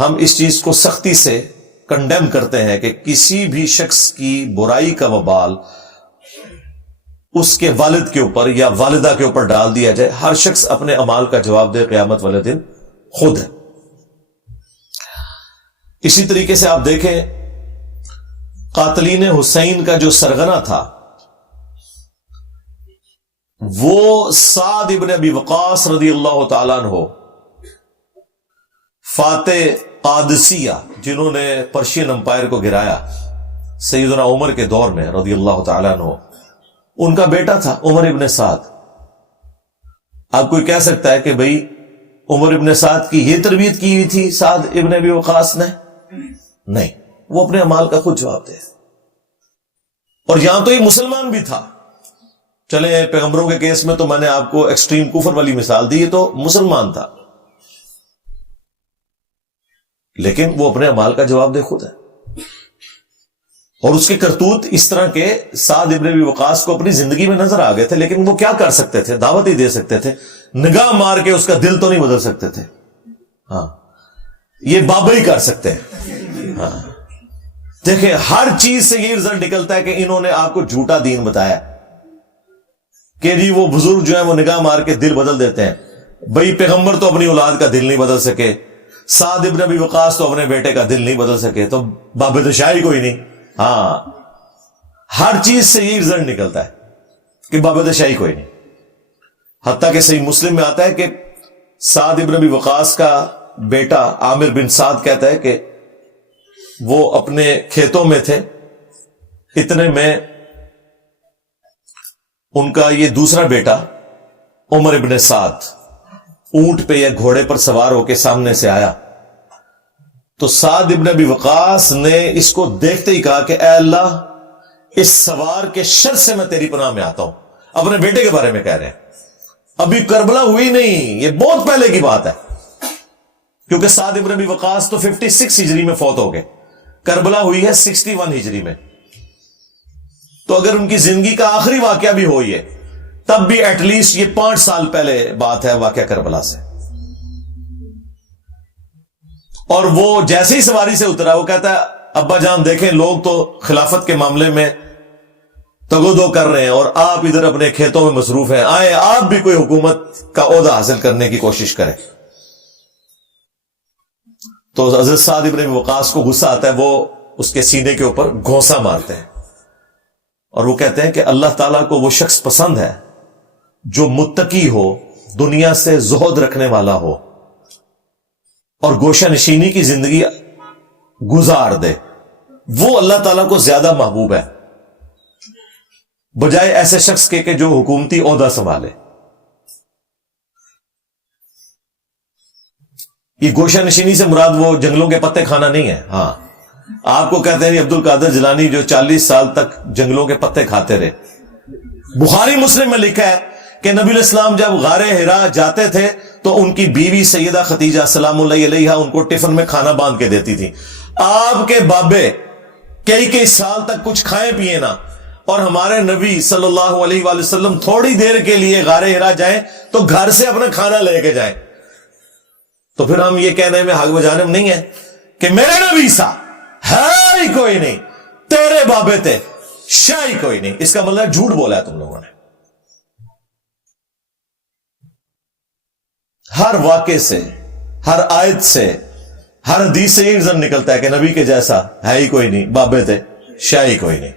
ہم اس چیز کو سختی سے کنڈیم کرتے ہیں کہ کسی بھی شخص کی برائی کا وبال اس کے والد کے اوپر یا والدہ کے اوپر ڈال دیا جائے. ہر شخص اپنے اعمال کا جواب دے قیامت والے دن خود ہے. اسی طریقے سے آپ دیکھیں قاتلین حسین کا جو سرغنہ تھا وہ سعد ابن ابی وقاص رضی اللہ تعالیٰ عنہ، فاتح قادسیہ جنہوں نے پرشین امپائر کو گرایا سیدنا عمر کے دور میں رضی اللہ تعالیٰ عنہ، ان کا بیٹا تھا عمر ابن سعد. اب کوئی کہہ سکتا ہے کہ بھئی عمر ابن سعد کی یہ تربیت کی ہوئی تھی سعد ابن ابی وقاص نے؟ نہیں، وہ اپنے اعمال کا خود جواب دے. اور یہاں تو یہ مسلمان بھی تھا. چلیں پیغمبروں کے کیس میں تو میں نے آپ کو ایکسٹریم کفر والی مثال دی، یہ تو مسلمان تھا، لیکن وہ اپنے اعمال کا جواب دے خود ہے. اور اس کے کرتوت اس طرح کے سعد ابن ابی وقاص کو اپنی زندگی میں نظر آ گئے تھے، لیکن وہ کیا کر سکتے تھے؟ دعوت ہی دے سکتے تھے، نگاہ مار کے اس کا دل تو نہیں بدل سکتے تھے. ہاں، یہ بابا ہی کر سکتے ہیں. ہاں دیکھیں، ہر چیز سے یہ رزلٹ نکلتا ہے کہ انہوں نے آپ کو جھوٹا دین بتایا کہ جی وہ بزرگ جو ہیں وہ نگاہ مار کے دل بدل دیتے ہیں. بھئی پیغمبر تو اپنی اولاد کا دل نہیں بدل سکے، سعد ابن ابی وقاص تو اپنے بیٹے کا دل نہیں بدل سکے، تو بابے تو شاہی کوئی نہیں. ہاں، ہر چیز سے یہ رزلٹ نکلتا ہے کہ بابے شاہی کوئی نہیں. حتیٰ کہ صحیح مسلم میں آتا ہے کہ سعد ابن ابی وقاص کا بیٹا عامر بن سعد کہتا ہے کہ وہ اپنے کھیتوں میں تھے، اتنے میں ان کا یہ دوسرا بیٹا عمر ابن سعد اونٹ پہ یا گھوڑے پر سوار ہو کے سامنے سے آیا. تو سعد ابن ابی وقاص نے اس کو دیکھتے ہی کہا کہ اے اللہ، اس سوار کے شر سے میں تیری پناہ میں آتا ہوں. اپنے بیٹے کے بارے میں کہہ رہے ہیں، ابھی کربلا ہوئی نہیں، یہ بہت پہلے کی بات ہے، کیونکہ سعد ابن ابی وقاص تو 56 ہجری میں فوت ہو گئے، کربلا ہوئی ہے 61 ہجری میں. تو اگر ان کی زندگی کا آخری واقعہ بھی ہوئی ہے تب بھی ایٹ لیسٹ یہ 5 سال پہلے بات ہے واقعہ کربلا سے. اور وہ جیسے ہی سواری سے اترا وہ کہتا ہے ابا جان دیکھیں لوگ تو خلافت کے معاملے میں تگو دو کر رہے ہیں اور آپ ادھر اپنے کھیتوں میں مصروف ہیں، آئے آپ بھی کوئی حکومت کا عہدہ حاصل کرنے کی کوشش کریں. تو حضرت سعد ابن وقاص کو غصہ آتا ہے، وہ اس کے سینے کے اوپر گھونسا مارتے ہیں اور وہ کہتے ہیں کہ اللہ تعالیٰ کو وہ شخص پسند ہے جو متقی ہو، دنیا سے زہد رکھنے والا ہو اور گوشہ نشینی کی زندگی گزار دے. وہ اللہ تعالیٰ کو زیادہ محبوب ہے بجائے ایسے شخص کے کہ جو حکومتی عہدہ سنبھالے. یہ گوشہ نشینی سے مراد وہ جنگلوں کے پتے کھانا نہیں ہے. ہاں، آپ کو کہتے ہیں عبد القادر جیلانی جو 40 سال تک جنگلوں کے پتے کھاتے رہے. بخاری مسلم میں لکھا ہے کہ نبی الاسلام جب غار حرا جاتے تھے تو ان کی بیوی سیدہ خدیجہ سلام اللہ علیہا ان کو ٹفن میں کھانا باندھ کے دیتی تھی. آپ کے بابے کئی سال تک کچھ کھائیں پیئے نہ، اور ہمارے نبی صلی اللہ علیہ وآلہ وسلم تھوڑی دیر کے لیے غار حرا جائیں تو گھر سے اپنا کھانا لے کے جائیں. تو پھر ہم یہ کہنے میں حق بجانب نہیں ہے کہ میرے نبی سا ہے ہی کوئی نہیں، تیرے بابے تھے شاہی کوئی نہیں. اس کا مطلب جھوٹ بولا ہے تم لوگوں نے. ہر واقعے سے، ہر آیت سے، ہر حدیث سے یہ رزلٹ نکلتا ہے کہ نبی کے جیسا ہے ہی کوئی نہیں، بابے تھے شاہی کوئی نہیں.